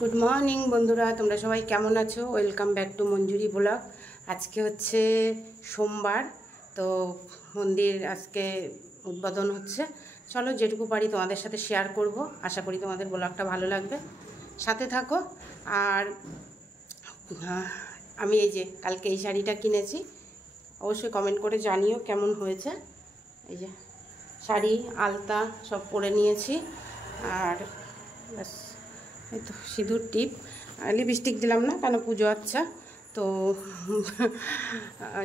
Good morning বন্ধুরা, তোমরা সবাই কেমন আছো? Welcome back to Manjuri blog. আজকে হচ্ছে সোমবার, তো মন্দির আজকে উদ্বোধন হচ্ছে। চলো যেটুকু পারি তোমাদের সাথে শেয়ার করব। আশা করি তোমাদের ব্লগটা ভালো লাগবে, সাথে থাকো। আর আমি এই যে কালকে এই শাড়িটা কিনেছি, অবশ্যই কমেন্ট করে জানিও কেমন হয়েছে। এই যে শাড়ি আলতা সব পরে নিয়েছি, আর ব্যাস এই তো সিঁদুর টিপ, লিপস্টিক দিলাম না কেন পুজো আচ্ছা, তো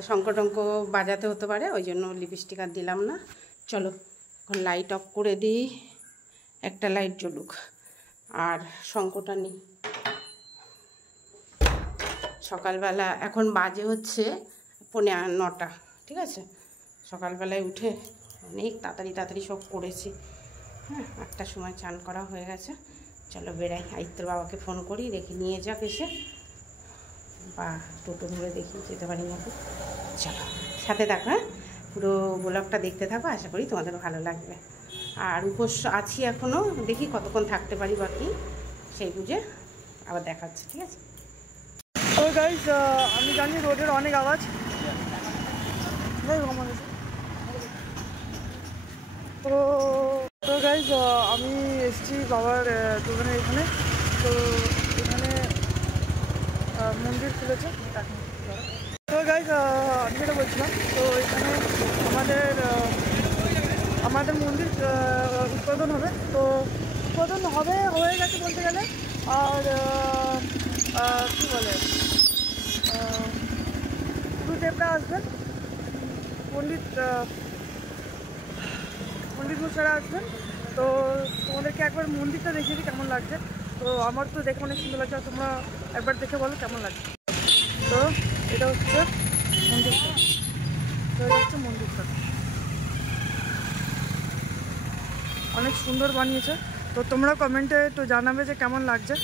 শঙ্খ বাজাতে হতে পারে, ওই জন্য লিপস্টিক আর দিলাম না। চলো এখন লাইট অফ করে দিই, একটা লাইট জ্বলুক, আর শঙ্খটা নিই। সকালবেলা এখন বাজে হচ্ছে 9:45, ঠিক আছে? সকালবেলায় উঠে অনেক তাড়াতাড়ি সব করেছি। হ্যাঁ, 8টার সময় চান করা হয়ে গেছে। চলো বেড়াই, আদিত্যর বাবাকে ফোন করি, দেখি নিয়ে যাক এসে, বা টোটো ধরে দেখি যেতে পারি নাকি। চলো সাথে থাকো, হ্যাঁ, পুরো ব্লগটা দেখতে থাকো, আশা করি তোমাদের ভালো লাগবে। আর উপোস আছি এখনও, দেখি কতক্ষণ থাকতে পারি বাকি, সেই বুঝে আবার দেখাচ্ছি, ঠিক আছে? তো গাইস, আমি জানি রোডের অনেক আওয়াজ, তো গাইস আমি এসেছি বাবার দোকানের এখানে। তো এখানে মন্দির খুলেছে। তো গাইস আমি যেটা বলছিলাম, তো এখানে আমাদের মন্দির উদ্বোধন হবে। তো উদ্বোধন হয়ে গেছে বলতে গেলে। আর কী বলে, গুরুদেবরা আসবেন, পণ্ডিত মশাইরা আসবেন। তো তোমাদেরকে একবার মন্দিরটা দেখিয়ে দিই কেমন লাগছে। তো আমার তো দেখে অনেক সুন্দর লাগছে, তোমরা একবার দেখে বলো কেমন লাগছে। তো এটা হচ্ছে মন্দিরটা, অনেক সুন্দর বানিয়েছে। তো তোমরা কমেন্টে একটু জানাবে যে কেমন লাগছে।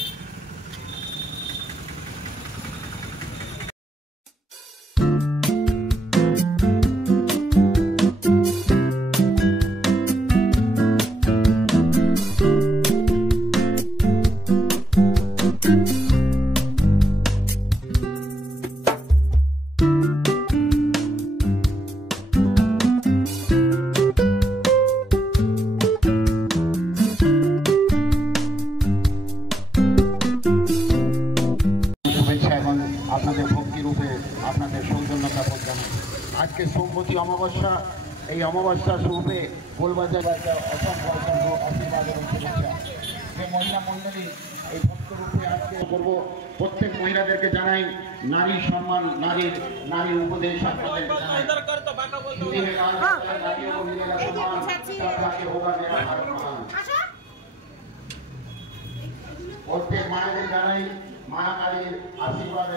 আপনাদের ভক্তি রূপে আপনাদের সৌজন্যতা প্রদান। আজকে সোমবতী অমাবস্যা, এই অমাবস্যা স্বরূপে গোলবাজার অসংখ্য আশীর্বাদ এবং শুভেচ্ছা। যে মহিলা মণ্ডলী এই ভক্তরূপে আজকে করবো, প্রত্যেক মহিলাদেরকে জানাই নারীর সম্মান, নারীর উপদেশ আপনাদের জানাই। প্রত্যেক মায়েদের জানাই মা কালীর আশীর্বাদ।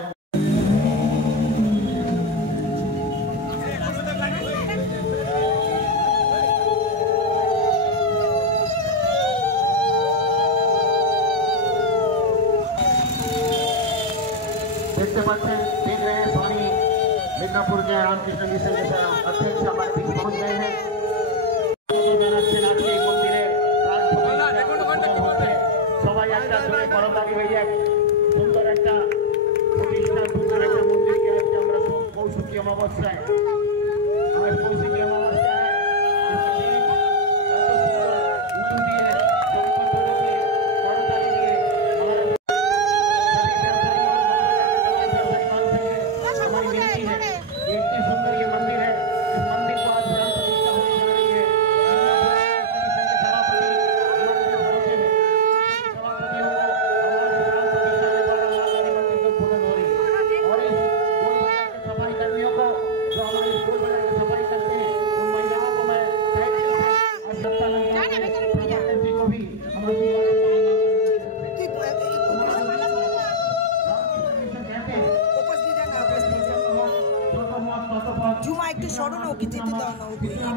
देखते पाচ্ছেন देख रहे हैं स्वामी मिदनापुर के रामकृष्ण मिशन के अध्यक्ष हमारे बीच पहुंच गए हैं। জানাচ্ছেন আজকে এই মন্দিরে সবাই একটা ধরে করতালি হয়ে যায়। সুন্দর একটা প্রতিষ্ঠা, সুন্দর একটা মন্দিরকে আজকে আমরা কৌশিকী অমাবস্যায়, আজ কৌশিকী অমাবস্যায় জুমা একটু সরো না, ওকে যেতে দাও না, ভিডিওটা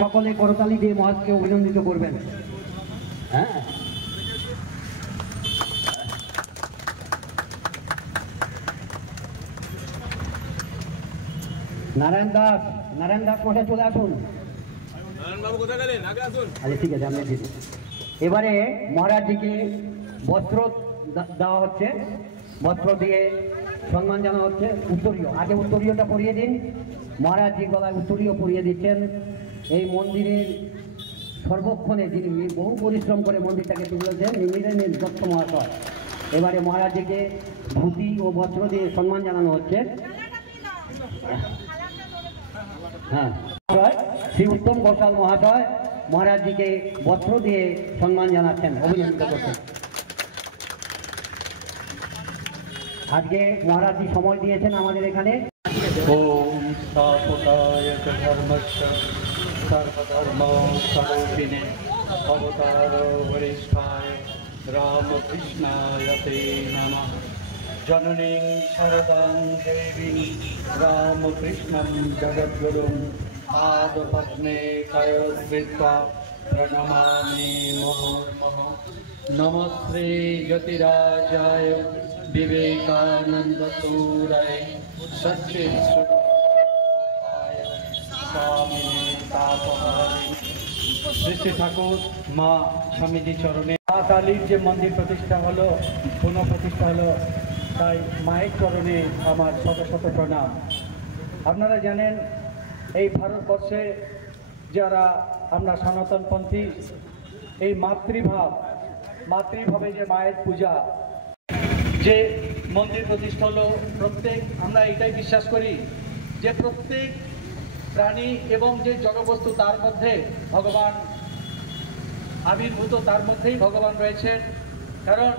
সকলে করতালি দিয়ে মহাজকে অভিনন্দিত করবেন। হ্যাঁ, নারায়ণ দাস মশাই চলে আসুন। আচ্ছা ঠিক আছে, আমি দিচ্ছি। এবারে মহারাজজিকে বস্ত্র দেওয়া হচ্ছে, বস্ত্র দিয়ে সম্মান জানা হচ্ছে। উত্তরীয়, আগে উত্তরীয়টা পরিয়ে দিন। মহারাজজি গলায় উত্তরীয় পরিয়ে দিচ্ছেন। এই মন্দিরের সর্বক্ষণে যিনি বহু পরিশ্রম করে মন্দিরটাকে তুলেছেন, নিমিরেন দত্ত মহাশয়। এবারে মহারাজজিকে ধুতি ও বস্ত্র দিয়ে সম্মান জানানো হচ্ছে। হ্যাঁ, শ্রী উত্তম ঘোষাল মহাশয় মহারাজজিকে বস্ত্র দিয়ে সম্মান জানাচ্ছেন, অভিনন্দিত করছেন। আজকে মহারাজজি সময় দিয়েছেন আমাদের এখানে। ওম স্থাপকায় চ ধর্মস্য সর্বধর্ম স্বরূপিণে অবতার বরিষ্ঠায় রামকৃষ্ণায় তে নমঃ। জননীং শরদাং দেবীং রামকৃষ্ণং জগদ্গুরুং পাদপদ্মে কয়োদ্ভিত্বা প্রণমামি মুহুর্মুহুঃ। নমস্তে জ্যোতিরাজায় विवेकानंद सूरय सच्चिद स्वामिने तापहारी। শ্রী ঠাকুর মা স্বামীজি চরণে মা কালীর যে মন্দির প্রতিষ্ঠা হলো, পুনঃ প্রতিষ্ঠা হলো, তাই মায়ের চরণে আমার শত শত প্রণাম। আপনারা জানেন এই ভারতবর্ষে যারা আমরা সনাতনপন্থী, এই মাতৃভাবে যে মায়ের পূজা, যে মন্দির প্রতিষ্ঠা হলো, প্রত্যেক আমরা এটাই বিশ্বাস করি যে প্রত্যেক প্রাণী এবং যে জড়বস্তু তার মধ্যে ভগবান আবির্ভূত, তার মধ্যেই ভগবান রয়েছেন। কারণ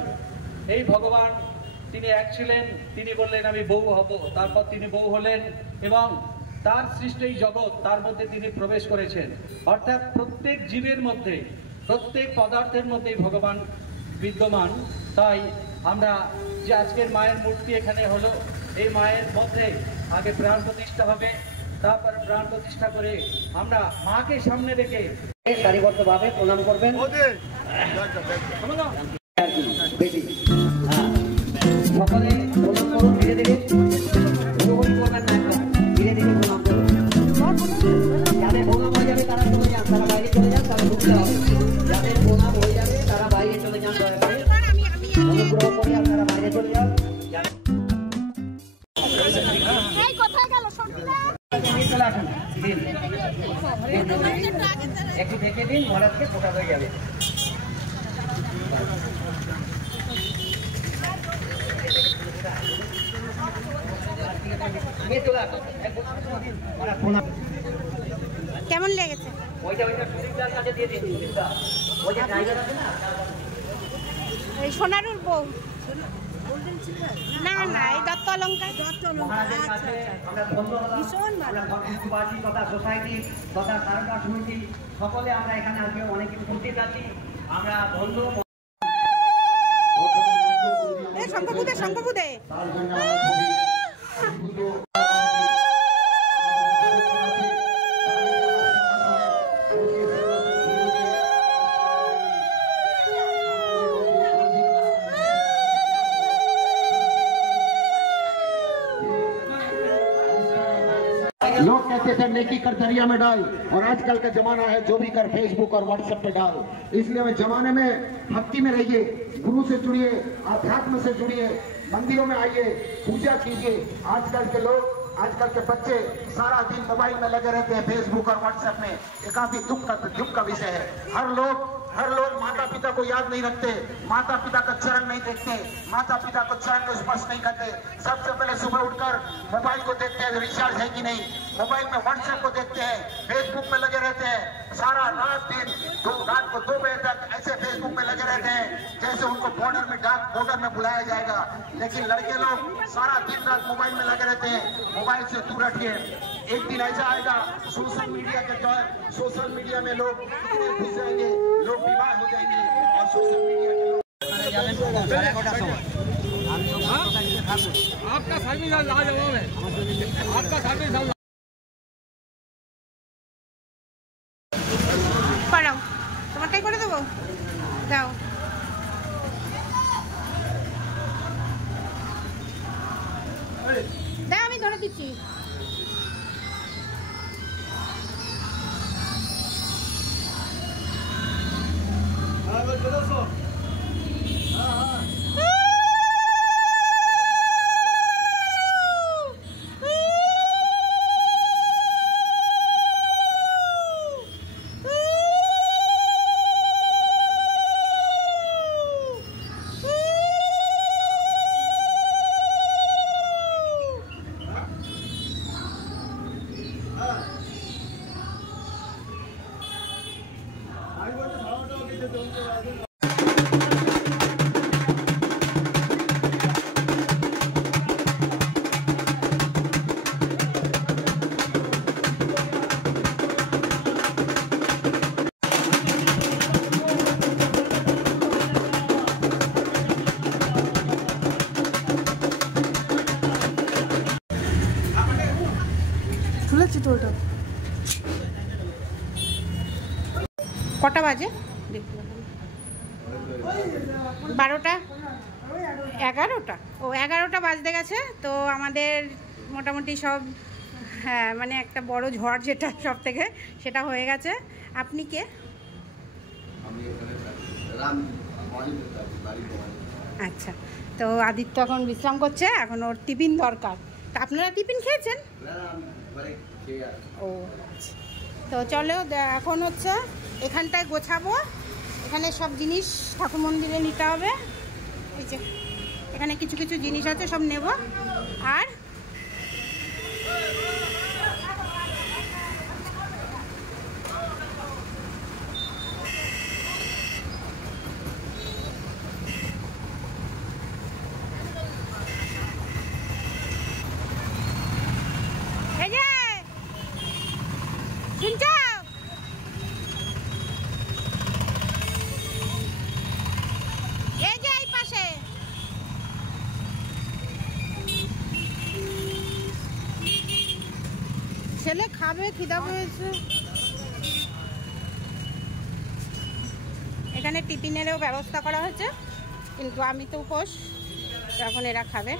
এই ভগবান তিনি এক ছিলেন, তিনি বললেন আমি বউ হব, তারপর তিনি বউ হলেন এবং তার সৃষ্ট এই জগৎ, তার মধ্যে তিনি প্রবেশ করেছেন। অর্থাৎ প্রত্যেক জীবের মধ্যে, প্রত্যেক পদার্থের মধ্যেই ভগবান বিদ্যমান। তাই আমরা যে আজকের মায়ের মূর্তি এখানে হলো, এই মায়ের মধ্যে আগে প্রাণ প্রতিষ্ঠা হবে, তারপর প্রাণ প্রতিষ্ঠা করে আমরা মাকে সামনে রেখে সারিবদ্ধভাবে প্রণাম করবেন। সকলে প্রণাম করুন, ধীরে ধীরে করবেন না, ধীরে ধীরে প্রণাম করুন। যাদের প্রণাম হয়ে যাবে তারা চলে যান, তারা বাইরে চলে যান, তারা ঢুকতে হবে। যাদের প্রণাম হয়ে যাবে তারা বাইরে চলে যান, দয়া করে অনুগ্রহ করে আপনারা বাইরে চলে যান। একটু দেখে দিন, মহারাজকে ফোটা হয়ে যাবে। কেমন লেগেছে? এই সোনারুর বউ না না, এই দত্ত অলঙ্কার। ভীষণ সোসাইটি তথা সারদা সমিতি সকলে আমরা এখানে আজকে অনেক উপস্থিত আছি। আমরা ধন্য শঙ্করপুদে लोग कहते थे नेकी कर दरिया में डाल, और आजकल का जमाना है जो भी कर फेसबुक और व्हाट्सएप पे डाल। इसलिए मैं जमाने में भक्ति में रहिए, गुरु से जुड़िए, आध्यात्म से जुड़िए, मंदिरों में आइए, पूजा कीजिए। आजकल के लोग, आजकल के बच्चे सारा दिन मोबाइल में लगे रहते हैं, फेसबुक और व्हाट्सएप में। ये काफी दुख का विषय है। हर लोग माता पिता को याद नहीं रखते, माता पिता का चरण नहीं देखते, माता पिता को चरण को स्पर्श नहीं करते। सबसे पहले सुबह उठकर मोबाइल को देखते हैं रिचार्ज है कि नहीं, मोबाइल में व्हाट्सएप को देखते हैं, फेसबुक में लगे रहते हैं, सारा रात को 2 बजे तक ऐसे फेसबुक में लगे रहते हैं जैसे उनको डाक बॉर्डर में बुलाया जाएगा। लेकिन लड़के लोग सारा दिन रात मोबाइल में लगे रहते हैं। मोबाइल से दूर रखिए। एक दिन ऐसा आएगा सोशल मीडिया के दौर, सोशल मीडिया में लोग घुस जाएंगे, लोग बीमार हो जाएंगे और सोशल मीडिया के लोग आपका सर्विस लाजवाब है, आपका सर्विस পারাও, তোমারটাই করে দেবো, দাও। দাও, আমি ধরে দিচ্ছি। খুলেছি তো ওটা। কটা বাজে দেখতে 12টা 11টা, ও 11টা বাজতে গেছে। তো আমাদের মোটামুটি সব, হ্যাঁ মানে একটা বড় ঝড় যেটা সব থেকে, সেটা হয়ে গেছে। আপনি কে? আচ্ছা, তো আদিত্য এখন বিশ্রাম করছে, এখন ওর টিফিন দরকার। তা আপনারা টিফিন খেয়েছেন? ও আচ্ছা, তো চলো এখন হচ্ছে এখানটায় গোছাবো। এখানে সব জিনিস ঠাকুর মন্দিরে নিতে হবে। এই যে এখানে কিছু কিছু জিনিস আছে, সব নেব। আর এই যে শুনছো, এই যে এই পাশে ছেলে খাবে, খিদা পেয়েছে। এখানে টিফিনেরও ব্যবস্থা করা হয়েছে, কিন্তু আমি তো উপোস, এখন এরা খাবে।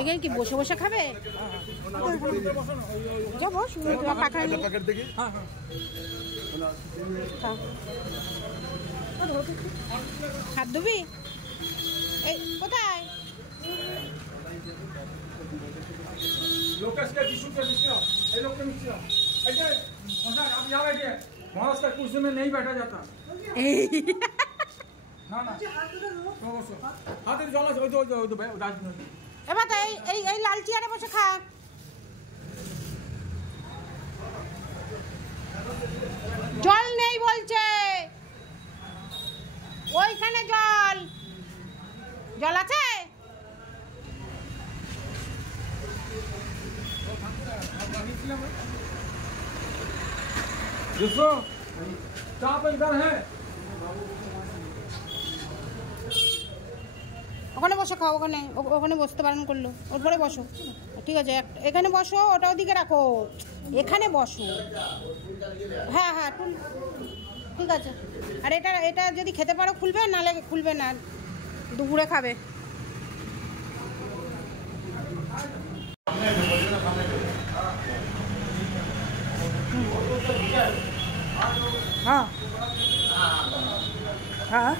এখানে কি বসে বসে খাবে? যাবো হাত ধুবি? এই কোথায়? महाराज का कुर्सी में नहीं बैठा जाता। ना ना हाथ जल এবার তো এই এই লাল চেয়ারে বসে খা। জল নেই বলছে, ওইখানে জল, জল আছে? इधर है, ওখানে বসে খাও, ওখানে ওখানে বসতে বারণ করলো, ওর পরে বসো। ঠিক আছে, এখানে বসো, ওটা ওদিকে রাখো, এখানে বসো। হ্যাঁ হ্যাঁ ঠিক আছে। আর এটা এটা যদি খেতে পারো খুলবে, নাহলে খুলবে না, দুপুরে খাবে। হ্যাঁ হ্যাঁ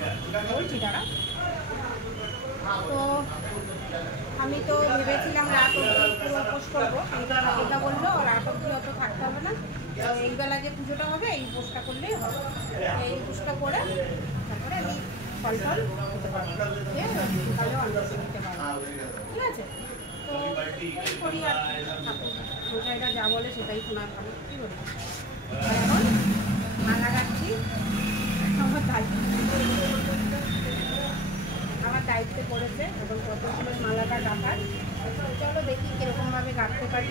বলছি দাঁড়া। তো আমি তো ভেবেছিলাম রাত অবধি পুরো উপোস করবো, কিন্তু এটা বললো রাত অবধি অত থাকতে হবে না, এইবেলা যে পুজোটা হবে এই উপোসটা করলেই হবে। এই উপোসটা করে তারপরে আমি ফল টল খেতে পারবো, সকালেও অন্ন দিতে পারবো। ঠিক আছে, তো এই করি আর ঠাকুর গোসাইটা যা বলে সেটাই শোনার ভালো। কী বলি, এখন মালা গাচ্ছি, আমার দায়িত্বে পড়েছে, এবং কতগুলো মালাটা গাঁথার। চলো দেখি কীরকমভাবে গাঁথতে পারি।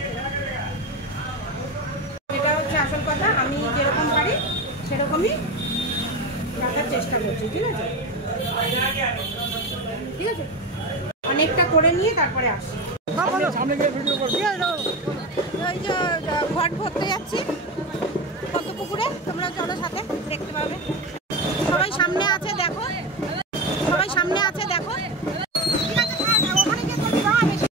এটা হচ্ছে আসল কথা, আমি যেরকম পারি সেরকমই গাঁথার চেষ্টা করছি। ঠিক আছে ঠিক আছে, অনেকটা করে নিয়ে তারপরে আসি। ওই যে ঘট ভরতে যাচ্ছি পদ্মপুকুরে, তোমরা চলো সাথে দেখতে পাবে। সবাই সামনে আছে দেখো, সবাই সামনে আছে দেখো। ঠিক আছে, ওখানে গিয়ে করবি বাবা বেশি।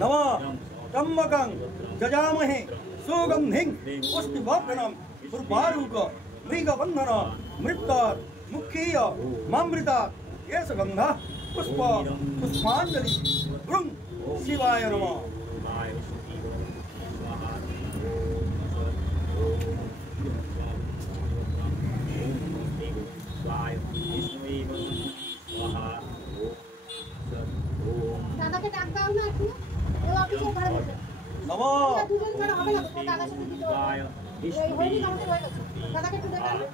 नमः त्र्यंबकं यजामहे सुगंधिं पुष्टिवर्धनम् उर्वारुक मृगबन्धन मृत्युर् मुख्येय मामृतात् एष गन्धः पुष्प पुष्पाञ्जलि गृं शिवाय नमः। দাদাকে ডাক দাও না একটু, ও অফিসে ঘরে বসে। नमः দুজন করে হবে না, দাদার সাথে দিতে হবে। এই হয়নি আমাদের হয়ে গেছে, দাদাকে একটু দেখা না।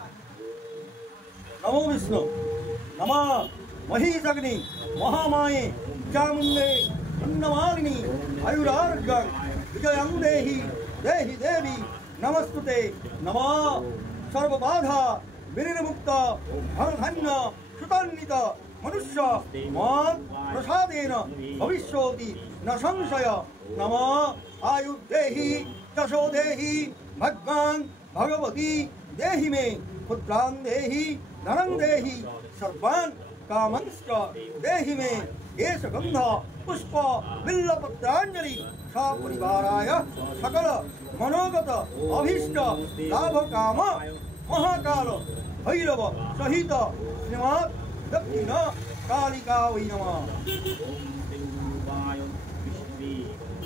नमो विष्णु नमः महीसग्नि महामाये चामुण्डे अन्नमालिनी आयुरारोग्यं विजयं देहि देहि देवी नमस्तुते। नमः सर्वबाधा विनिर्मुक्त धनधान्य सुतान्वित मनुष्य मात् प्रसादेन भविष्योति न संशय। नमः आयुर्देहि यशो देहि भगवान् भगवती देहि मे पुत्रान् देहि धनं देहि सर्वान् कामंश्च देहि मे। एष गन्ध पुष्प बिल्लपत्राञ्जलि सपरिवाराय सकल मनोगत अभीष्ट लाभ काम महाकाल भैरव सहित श्रीमद् दक्षिण कालिका वै नमः।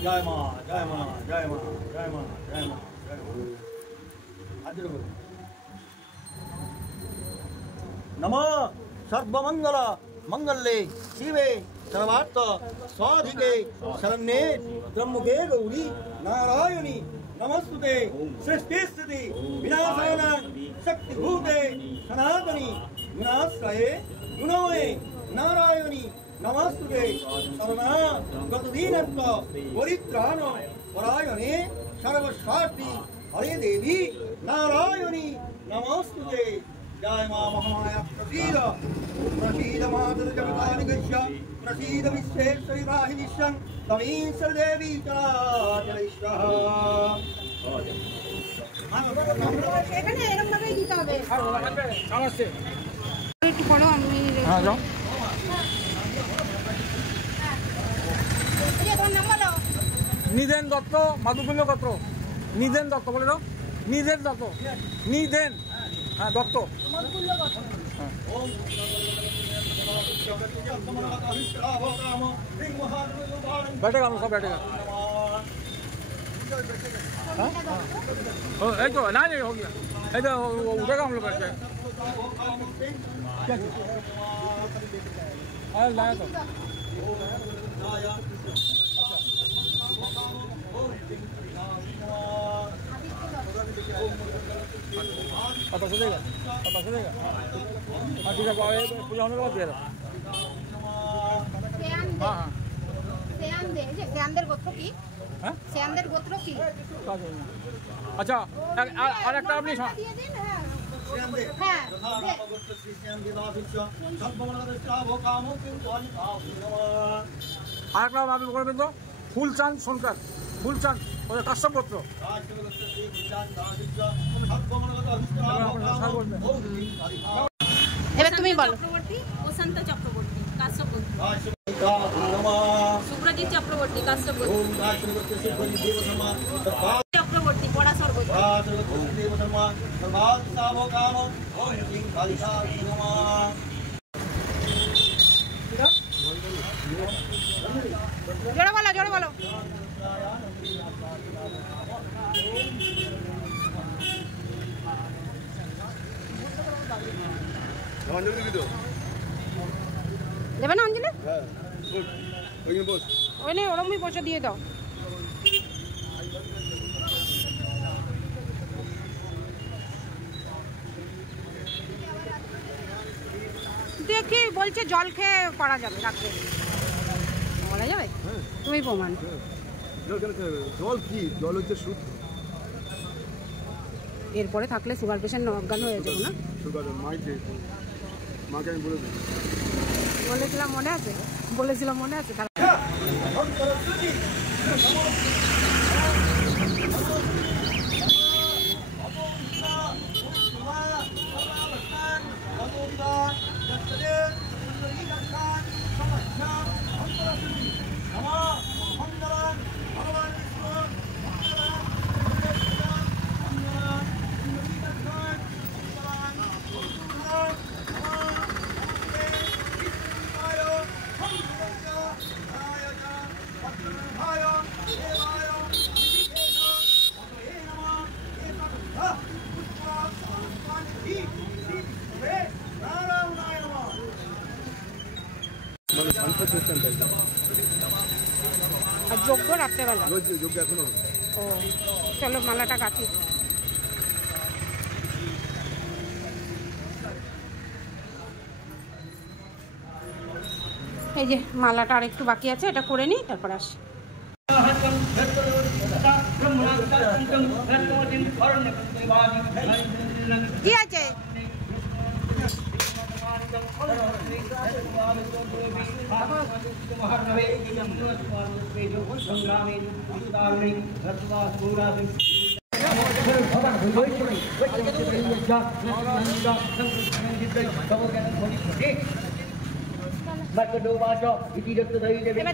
जय मां जय मां जय मां जय मां जय मां जय मां। हाजिर हो। नमः सर्वमंगल मंगले शिवे सर्वार्थ स्वाधिके शरण्ये त्र्यंबके गौरी नारायणी नमस्तुते। सृष्टि स्थिति विनाशानां शक्तिभूते सनातनी विनाशाये गुणमये नारायणी नमस्तुते। शरणा गतदीनत्व परित्राण परायणे सर्वशास्ति हरे देवी नारायणी नमस्तुते। जय मां महामाया प्रसीद प्रसीद मातृ जगतानिगस्य प्रसीद विश्वेश्वरी राहि विश्वं तमीश्वर देवी चराचरैश्वः। এখানে এরকম ভাবেই দিতে হবে। একটু পড়ো আমি। নিদেন দত্ত, মাধুকুল্য গোত্র। নিদেন দত্ত বলে দাও। নিদেন দত্ত, নিদেন, হ্যাঁ দত্ত। बैठेगा हम सब बैठेगा। हाँ तो ना नहीं हो गया तो उठेगा हम लोग बैठ जाए। लाया तो पता चलेगा हाँ ठीक है पूजा होने के बाद दे रहा। हाँ हाँ শ্যামদের গোত্র কি? হ্যাঁ শ্যামদের গোত্র কি? আচ্ছা আর একটা আপনি হ্যাঁ আর একটা আপনি করবেন তো ফুলচাঁদ সরকার। ফুলচাঁদ ওদের কাশ্যপ গোত্র। এবার তুমি বলো। চক্রবর্তী, প্রশান্ত চক্রবর্তী, কাশ্যপ গোত্র। সুব্রজিৎ চক্রবর্তী, কাশ্যপ গোত্র। চক্রবর্তী, পরাশর গোত্র। জোরে বলো, জোরে বলো। দেবে না অঞ্জলি? ওই নেই, ওরকমই পয়সা দিয়ে দাও। দেখি বলছে জল খেয়ে করা যাবে, রাখবে বলা যাবে। তুমি প্রমাণ। জল কি? জল হচ্ছে সুদ। এরপরে থাকলে সুগার পেশেন্ট অজ্ঞান হয়ে যাবো না? সুগার মাকে আমি বলেছিলাম, মনে আছে? বলেছিলাম, মনে আছে? আর যোগ্য রাত্রেবেলা? যোগ্য এখনো। ও চলো মালাটা গাঁথি। এই যে মালাটা আর একটু বাকি আছে, এটা করে নিই তারপর আসি। কি আছে? Baca doa baca, itu doktor dari dia.